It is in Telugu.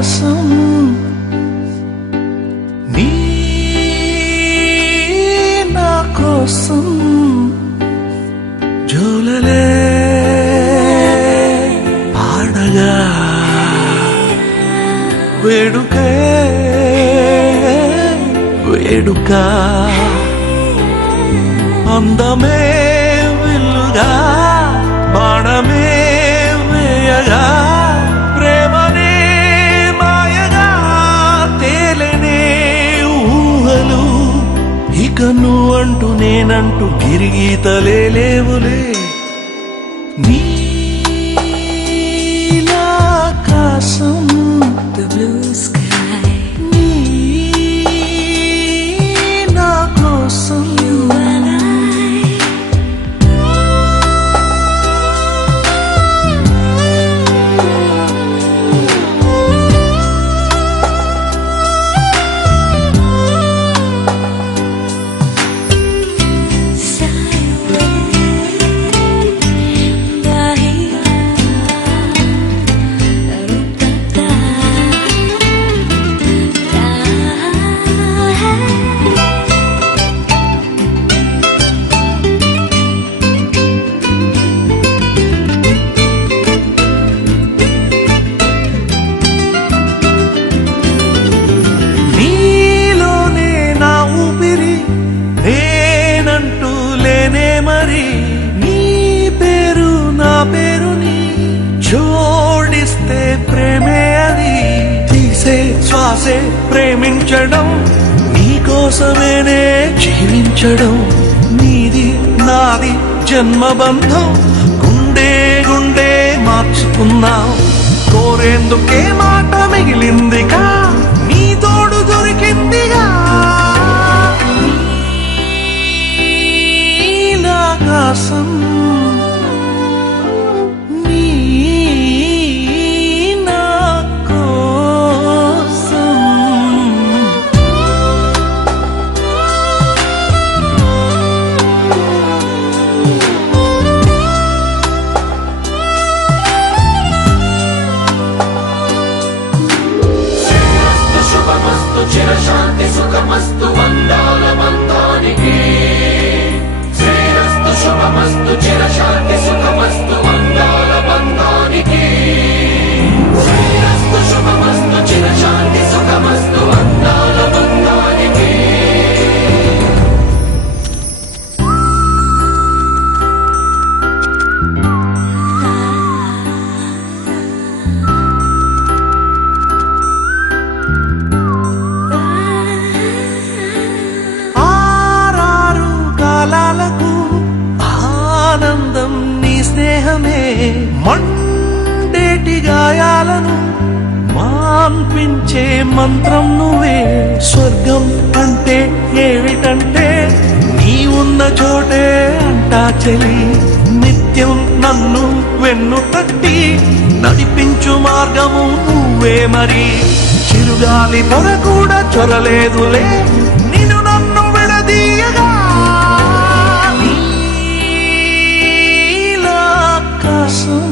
నీలాకాశం నీ నా కోసం జోలలే పాడగా వేడుకే వేడుక అందమే విల్లుగా బాణమే వేయగా ప్రేమనే మాయగా తేలనే ఊహలు ఇక నువ్వంటూ నేనంటూ గిరిగీతలే లేవులే నీలాకాశం The blue sky, నీ నా కోసం you and I. నీలోనే నా ఊపిరి నేనంటూ లేనే మరి నీ పేరు నా పేరుని జోడిస్తే ప్రేమే అది తీసే శ్వాసే ప్రేమించడం నీకోసమేనే జీవించడం నీది నాది జన్మబంధం గుండె గుండె మార్చుకున్నాం కోరేందుకే మాట మిగిలిందిగా నీ తోడు దొరికిందిగా నీలాకాశం నీ నా కోసం శుభమస్తు చిరశాంతి సుఖమస్తు వందాల బంధానికి శ్రేయస్తు శుభమస్తు చిరశాంతి సుఖమస్తు వందాల బంధానికి శ్రేయస్తు శుభమస్తు చిరశాంతి సుఖమస్తు వందాల బంధానికి ఆరారు కాలాలకు ఆనందం నీ స్నేహమే మండేటి గాయాలను మాన్పించే మంత్రం నువ్వే స్వర్గం అంటే ఏమిటంటే నీ ఉన్న చోటే అంటా చెలి నిత్యం నన్ను వెన్ను తట్టి నడిపించు మార్గము నువ్వే మరి చిరుగాలి పొర కూడా చొరలేదులే నిన్ను నన్ను విడదీయగా నీలాకాశం